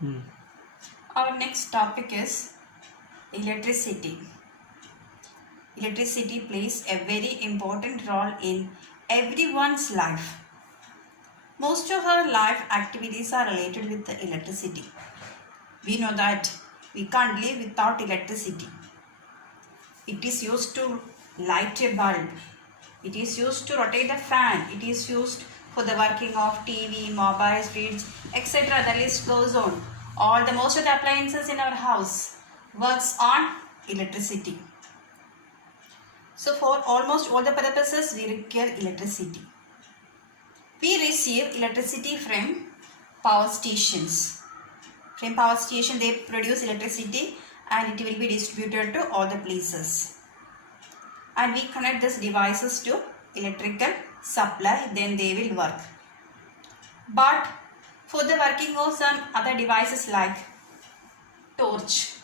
Hmm. Our next topic is electricity. Electricity plays a very important role in everyone's life. Most of our life activities are related with the electricity. We know that we can't live without electricity. It is used to light a bulb. It is used to rotate the fan. It is used for the working of TV, mobile, fridge, etc. The list goes on. Most of the appliances in our house works on electricity. So for almost all the purposes we require electricity. We receive electricity from power stations. From power station they produce electricity and it will be distributed to all the places. And we connect these devices to electrical supply, then they will work. But for the working of some other devices like torch,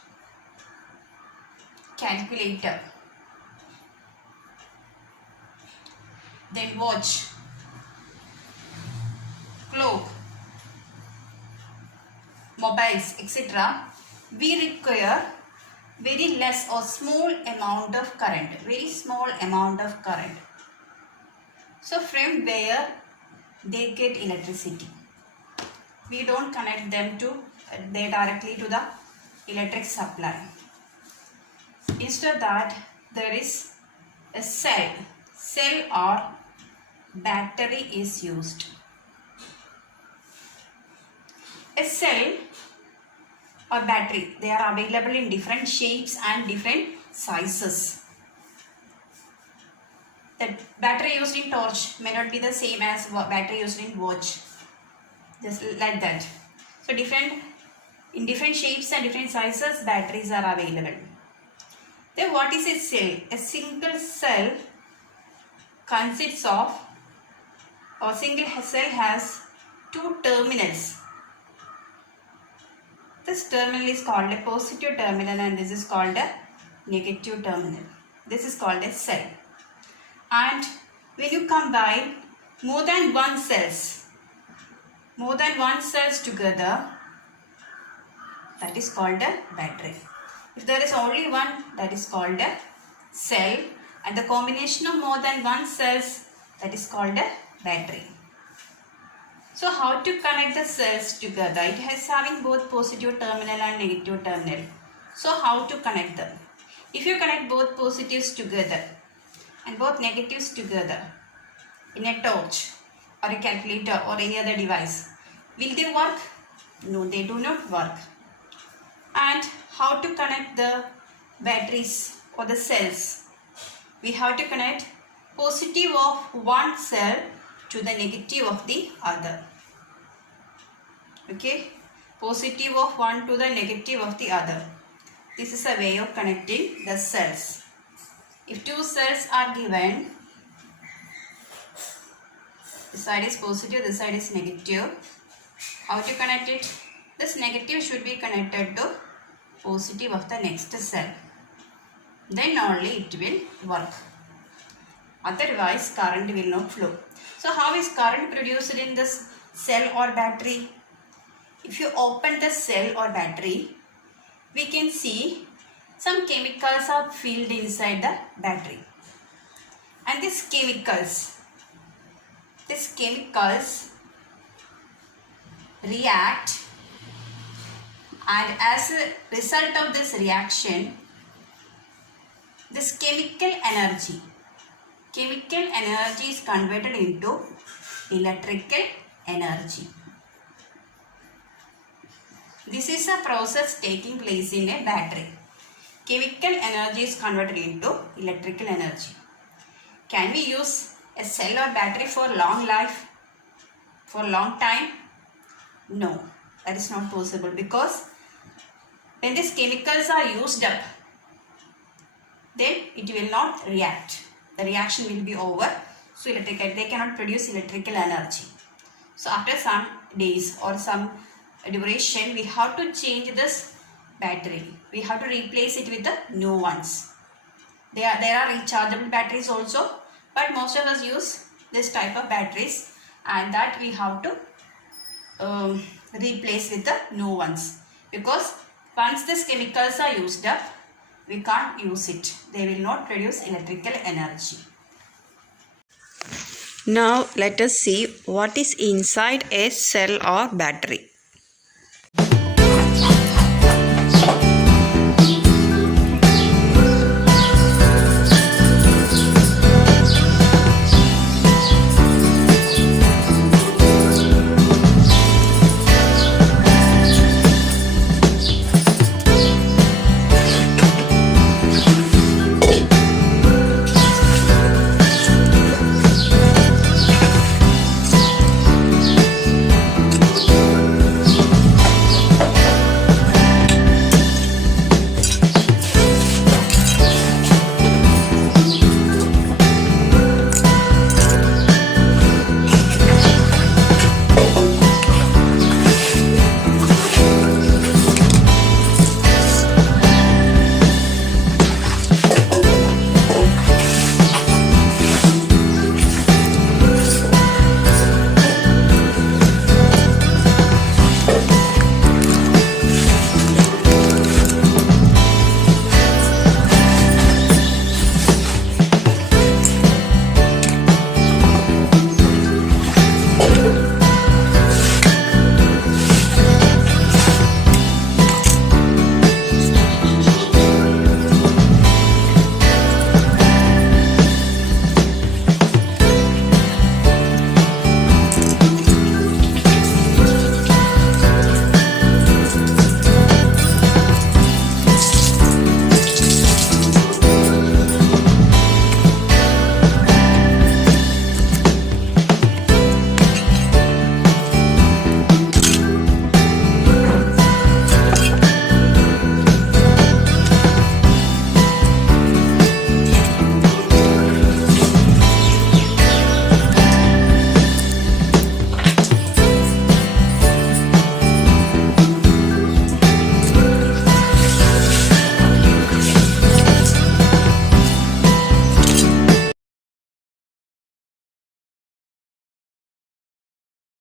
calculator, then watch, clock, mobiles, etc., we require very less or small amount of current, very small amount of current. So from where they get electricity? We don't connect them to they directly to the electric supply. Instead of that, there is a cell or battery is used. A cell or battery, they are available in different shapes and different sizes. The battery used in torch may not be the same as battery used in watch, just like that. So in different shapes and different sizes batteries are available. Then what is a cell? A single cell consists of, or single cell has two terminals. This terminal is called a positive terminal and this is called a negative terminal. This is called a cell. And when you combine more than one cells together, that is called a battery. If there is only one, that is called a cell, and the combination of more than one cells, that is called a battery. So how to connect the cells together? It has having both positive terminal and negative terminal. So how to connect them? If you connect both positives together and both negatives together in a torch or a calculator or any other device, will they work? No, they do not work. And how to connect the batteries or the cells? We have to connect positive of one cell to the negative of the other. Okay, positive of one to the negative of the other. This is a way of connecting the cells. If two cells are given, this side is positive, this side is negative. How to connect it? This negative should be connected to positive of the next cell. Then only it will work. Otherwise, current will not flow. So, how is current produced in this cell or battery? If you open the cell or battery, we can see some chemicals are filled inside the battery. And these chemicals react, and as a result of this reaction, this chemical energy is converted into electrical energy. This is a process taking place in a battery. Chemical energy is converted into electrical energy. Can we use a cell or battery for long life? For long time? No, that is not possible, because when these chemicals are used up, then it will not react. The reaction will be over. So they cannot produce electrical energy. So after some days or some duration, we have to change this battery. We have to replace it with the new ones. There are rechargeable batteries also, but most of us use this type of batteries, and that we have to replace with the new ones, because once these chemicals are used up, we can't use it. They will not produce electrical energy. Now let us see what is inside a cell or battery.